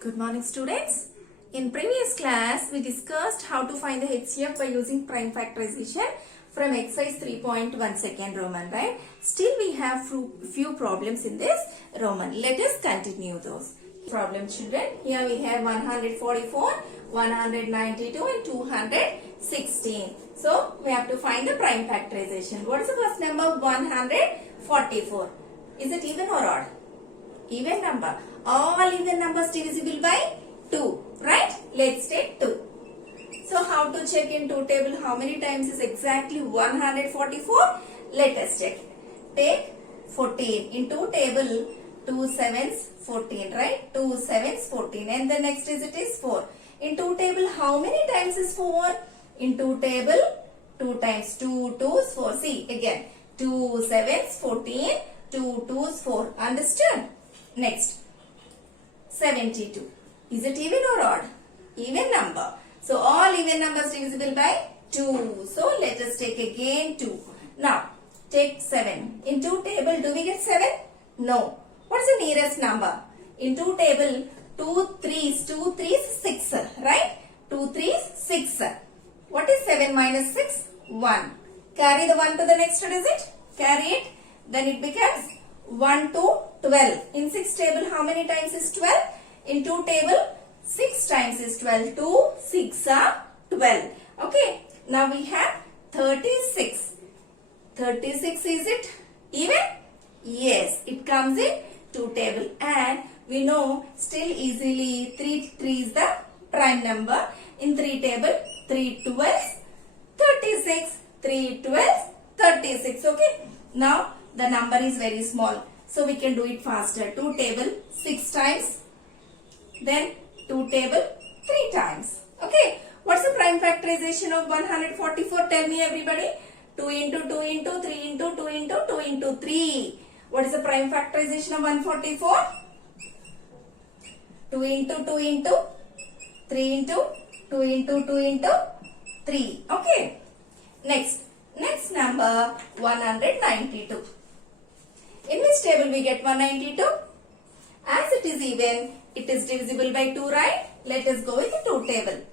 Good morning students. In previous class we discussed how to find the HCF by using prime factorization from exercise 3.1 second Roman, right? Still we have few problems in this Roman. Let us continue those. Problem children. Here we have 144, 192 and 216. So we have to find the prime factorization. What is the first number? 144. Is it even or odd? Even number. All even numbers divisible by 2, right? Let's take 2. So how to check in 2 table how many times is exactly 144? Let us check. Take 14. In 2 table 2 sevens 14, right? 2 sevens 14 and the next digit is 4. In 2 table how many times is 4? In 2 table 2 times 2 2's 4. See again 2 sevens 14, 2 2's 4. Understood? Next 72. Is it even or odd? Even number. So all even numbers divisible by 2. So let us take again 2. Now take 7. In 2 table do we get 7? No. What is the nearest number? In 2 table 2 3's 6, right? 2 3's 6. What is 7 minus 6? 1. Carry the 1 to the next digit. Carry it. Then it becomes 1 to 12. In 6 table how many times is 12? In 2 table 6 times is 12. 2 6 are 12. Okay. Now we have 36. 36 is it even? Yes. It comes in 2 table and we know still easily 3 is the prime number. In 3 table 3 12s 36. 3 12s 36. Okay. Now the number is very small. So we can do it faster. 2 table 6 times. Then 2 table 3 times. Okay. What's the prime factorization of 144? Tell me everybody. 2 into 2 into 3 into 2 into 2 into 3. What is the prime factorization of 144? 2 into 2 into 3 into 2 into 2 into 3. Okay. Next number 192. In which table we get 192? As it is even, it is divisible by 2, right? Let us go with the 2 table.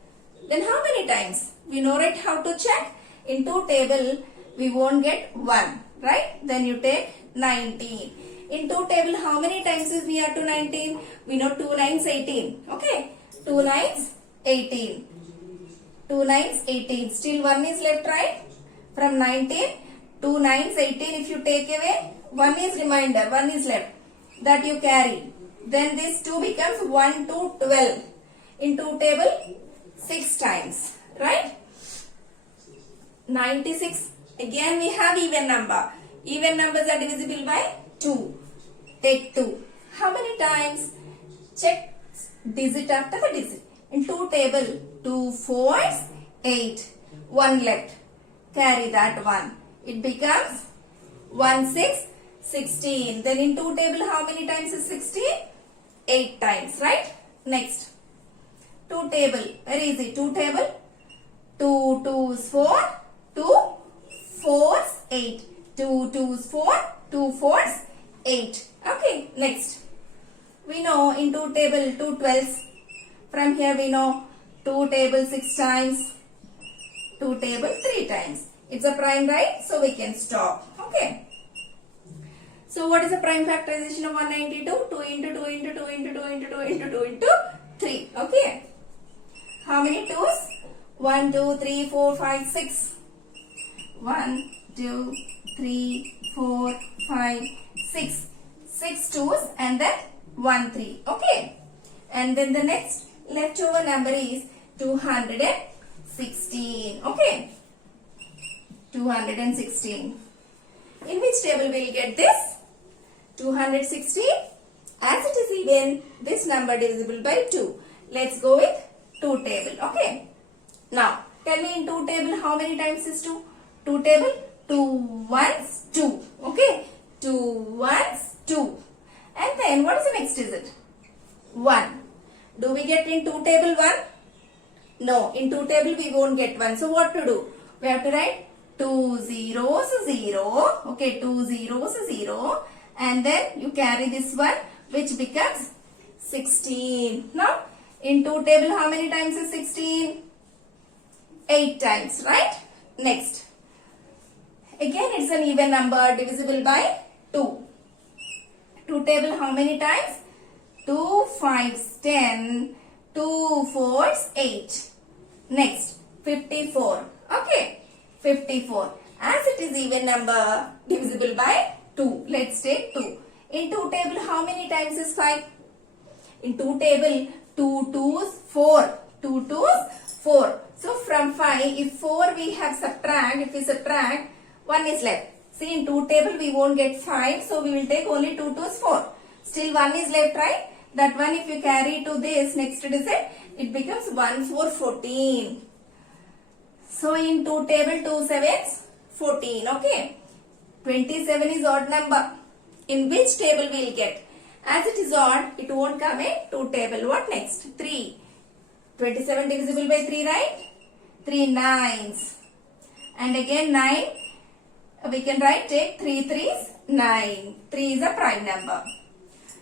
Then how many times? We know right how to check. In 2 table, we won't get 1, right? Then you take 19. In 2 table, how many times is near to 19? We know 2 9s 18. Okay? 2 9s 18. 2 9s 18. Still 1 is left, right? From 19, 2 9s 18. If you take away, 1 is remainder. 1 is left. That you carry. Then this 2 becomes 1 to 12. In 2 table, 6 times. Right? 96. Again we have even number. Even numbers are divisible by 2. Take 2. How many times? Check digit after the digit. In 2 table, 2 4s 8. 1 left. Carry that 1. It becomes 1 6 16. Then in 2 table how many times is 16? 8 times, right? Next. 2 table. Very easy. 2 table. 2 2's 4. 2 4's 8. 2 2's 4. 2 4's 8. Okay. Next. We know in 2 table 2 12's. From here we know 2 table 6 times. 2 table 3 times. It's a prime, right? So we can stop. Okay. So what is the prime factorization of 192? 2 into 2 into 2 into 2 into 2 into 2 into 3. Okay. How many 2's? 1, 2, 3, 4, 5, 6. 1, 2, 3, 4, 5, 6. 6 2's and then 1, 3. Okay. And then the next leftover number is 216. Okay. 216. In which table we will get this? 216. As it is even, this number divisible by 2. Let's go with 2 table. Okay. Now, tell me in 2 table how many times is 2? 2 table, 2 1's 2. Okay. 2 1's 2. And then what is the next digit? 1. Do we get in 2 table 1? No. In 2 table we won't get 1. So what to do? We have to write 2 zeros 0. Okay. 2 zeros 0. And then you carry this one which becomes 16. Now In 2 table, how many times is 16? 8 times, right? Next. Again, it's an even number divisible by 2. 2 table, how many times? 2 5s 10, 2 4s 8. Next, 54. Okay, 54. As it is even number divisible by 2. Let's take 2. In 2 table, how many times is 5? In 2 table, 2 2s 4. 2 2s 4. So from 5, if 4 we have if we subtract, 1 is left. See, in 2 table we won't get 5, so we will take only 2 2s 4. Still 1 is left, right? That one if you carry to this next digit, it becomes 1 4 14. So in 2 table, 2 7s 14. Okay. 27 is odd number. In which table we will get? As it is odd, it won't come in 2 table. What next? 3. 27 divisible by 3, right? 3 9s. And again 9. We can take 3 3s 9. 3 is a prime number.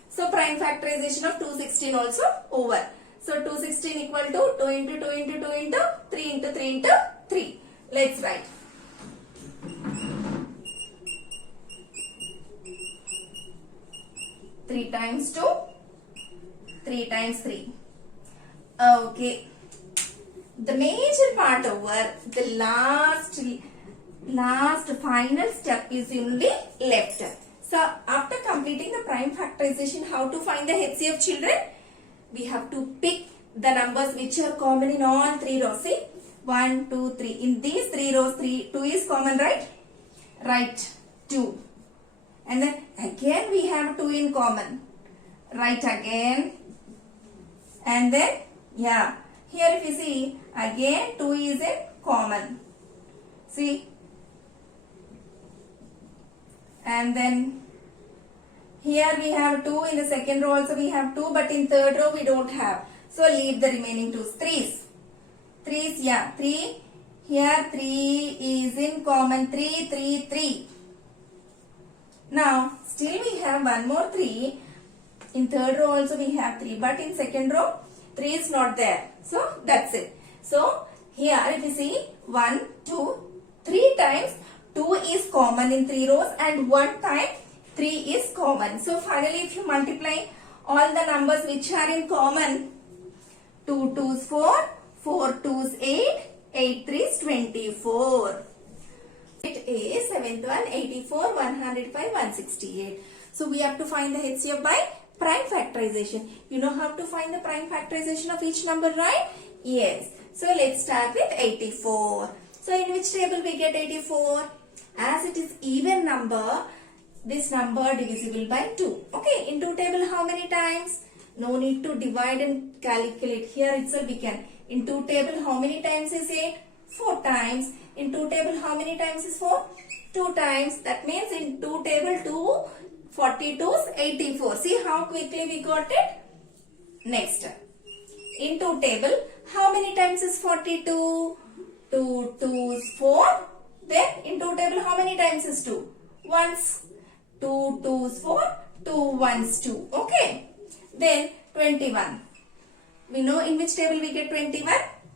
So prime factorization of 216 also over. So 216 equal to 2 into 2 into 2 into 3 into 3 into 3. Let's write. Three times 2, 3 times 3. Okay. The major part over, the last final step is only left. So after completing the prime factorization, how to find the HCF, children? We have to pick the numbers which are common in all 3 rows. See, 1, 2, 3. In these 3 rows, 2 is common, right? Write 2. And then again we have 2 in common. Write again. And then, yeah, here if you see, again 2 is in common. See. And then here we have 2. In the second row also we have 2. But in third row we don't have. So leave the remaining 2s. 3s. 3s, yeah. 3. Here 3 is in common. 3, 3, 3. Now, still we have one more 3. In third row also we have 3. But in second row, 3 is not there. So, that's it. So, here if you see 1, 2, 3 times 2 is common in 3 rows and 1 time 3 is common. So, finally if you multiply all the numbers which are in common, 2 2s 4, 4 2s 8, 8 3s 24. It is 7th one, 84, 105, 168. So we have to find the HCF by prime factorization. You know how to find the prime factorization of each number, right? Yes. So let's start with 84. So in which table we get 84? As it is even number, this number divisible by 2. Okay, in 2 table how many times? No need to divide and calculate. Here itself we can. In 2 table how many times is 8? 4 times. In 2 table how many times is 4? 2 times. That means in 2 table 2, 42 is 84. See how quickly we got it? Next. In 2 table how many times is 42? 2 2s 4. Then in 2 table how many times is 2? Once. 2 2s 4. 2 1s 2. Okay. Then 21. We know in which table we get 21?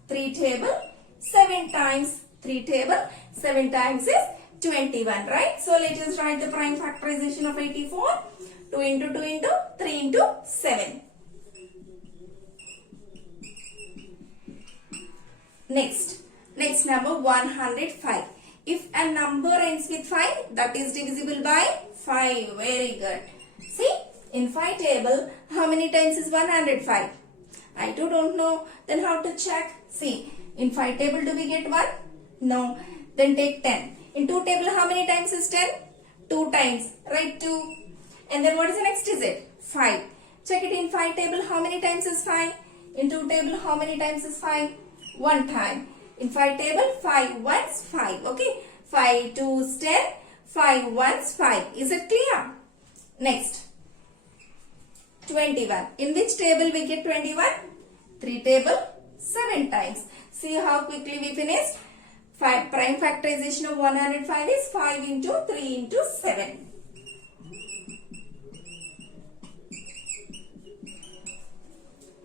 3 table 7 times. 3 table 7 times is 21, right? So let us write the prime factorization of 84. 2 into 2 into 3 into 7. Next number 105. If a number ends with 5, that is divisible by 5. Very good. See, in 5 table, how many times is 105? I too don't know. Then how to check? See, in 5 table do we get 1? No. Then take 10. In 2 table how many times is 10? 2 times. Write 2. And then what is the next digit? 5. Check it in 5 table how many times is 5? In 2 table how many times is 5? 1 time. In 5 table 5 ones 5. Okay. 5 twos 10. 5 ones 5. Is it clear? Next. 21. In which table we get 21? 3 table 7 times. See how quickly we finished? Prime factorization of 105 is 5 into 3 into 7.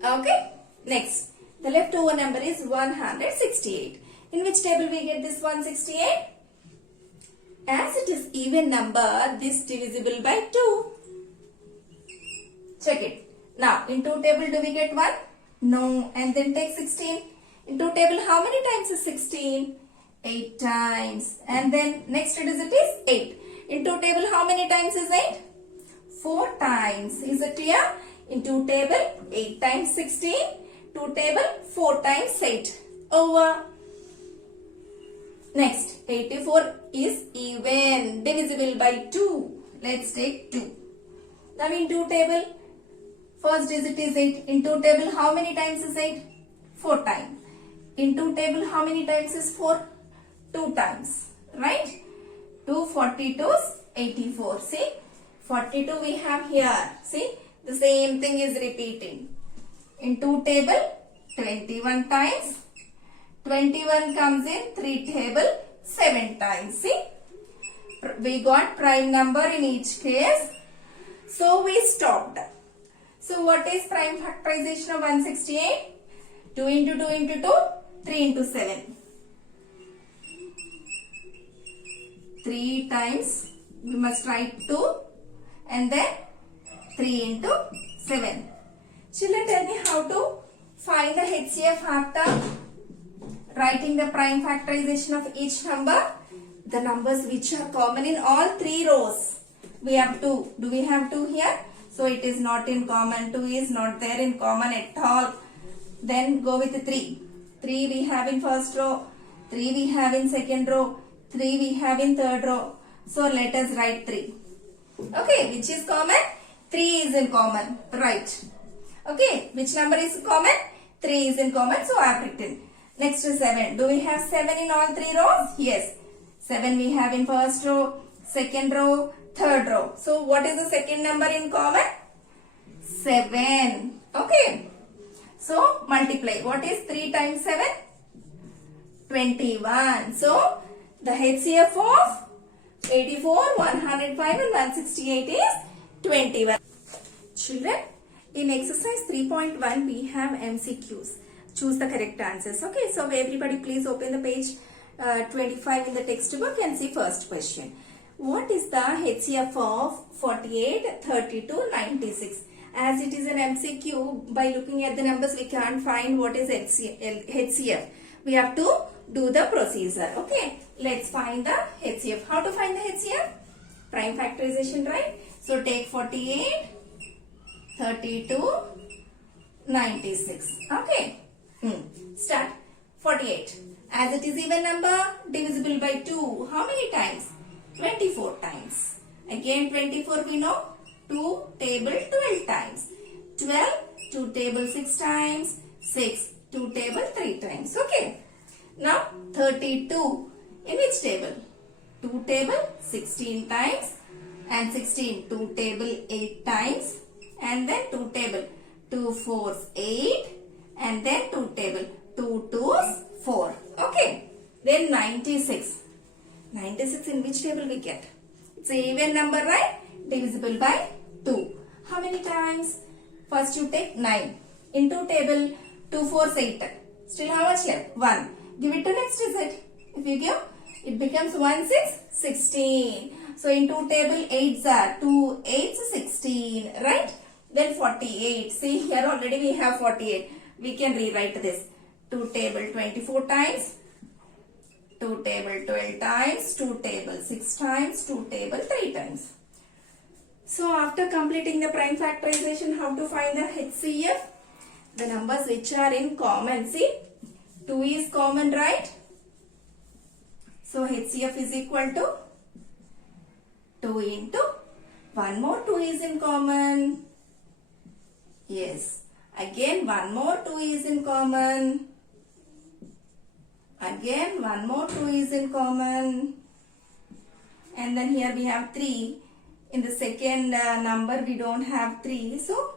Okay. Next, the leftover number is 168. In which table we get this 168? As it is even number, this divisible by 2. Check it. Now, in 2 table do we get 1? No. And then take 16. In 2 table how many times is 16? 8 times. And then next digit is 8. In 2 table how many times is 8? 4 times. Is it clear? In 2 table 8 times 16. 2 table 4 times 8. Over. Next, 84 is even, divisible by 2. Let's take 2. Now in 2 table, first digit is 8. In 2 table, how many times is 8? 4 times. In 2 table, how many times is 4? 2 times. Right? 2 42's 84. See? 42 we have here. See? The same thing is repeating. In 2 table, 21 times. 21 comes in 3 table 7 times. See? We got prime number in each case. So we stopped. So what is prime factorization of 168? 2 into 2 into 2, 3 into 7. 3 times we must write 2 and then 3 into 7. Children, tell me how to find the HCF after writing the prime factorization of each number. The numbers which are common in all 3 rows. We have 2. Do we have 2 here? So it is not in common. 2 is not there in common at all. Then go with 3. 3 we have in first row. 3 we have in second row. 3 we have in third row. So let us write 3. Okay, which is common? 3 is in common. Right. Okay, which number is common? 3 is in common. So I have written. Next is 7. Do we have 7 in all 3 rows? Yes. 7 we have in first row, second row, third row. So what is the second number in common? 7. Okay. So multiply. What is 3 times 7? 21. So the HCF of 84, 105 and 168 is 21. Children, in exercise 3.1 we have MCQs. Choose the correct answers. Okay, so everybody please open the page 25 in the textbook and see first question. What is the HCF of 48, 32, 96? As it is an MCQ, by looking at the numbers we can't find what is HCF. We have to do the procedure. Okay, let's find the HCF. How to find the HCF? Prime factorization, right? So take 48, 32, 96. Okay. Start. 48. As it is even number, divisible by 2. How many times? 24 times. Again 24 we know. 2 table 12 times. 12, 2 table 6 times. 6, 2 table 3 times. Okay. Now 32. In which table? 2 table 16 times. And 16, 2 table 8 times. And then 2 table 2 4s 8. And then 2 table 2 2s 4. Okay. Then 96. 96 in which table we get? It's an even number, right? Divisible by 2. How many times? First you take 9. In 2 table 2 4s 8. Still how much left? 1. Give it to next digit. If you give, it becomes 1 6 16. So in 2 table 8s are 2 8s 16. Right? Then 48. See here already we have 48. We can rewrite this. 2 table 24 times, 2 table 12 times, 2 table 6 times, 2 table 3 times. So after completing the prime factorization, how to find the HCF? The numbers which are in common. See, 2 is common, right? So HCF is equal to 2 into 1 more 2 is in common. Yes. Again 1 more 2 is in common. Again 1 more 2 is in common. And then here we have 3. In the second number we don't have 3. So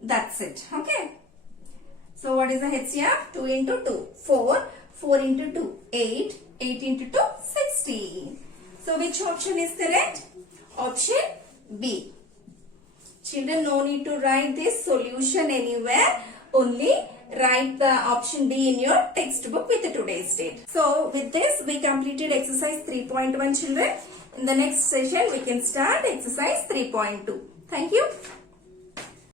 that's it. Okay. So what is the HCF? 2 into 2. 4. 4 into 2. 8. 8 into 2. 16. So which option is correct? Option B. Children, no need to write this solution anywhere. Only write the option D in your textbook with today's date. So with this we completed exercise 3.1 children. In the next session we can start exercise 3.2. Thank you.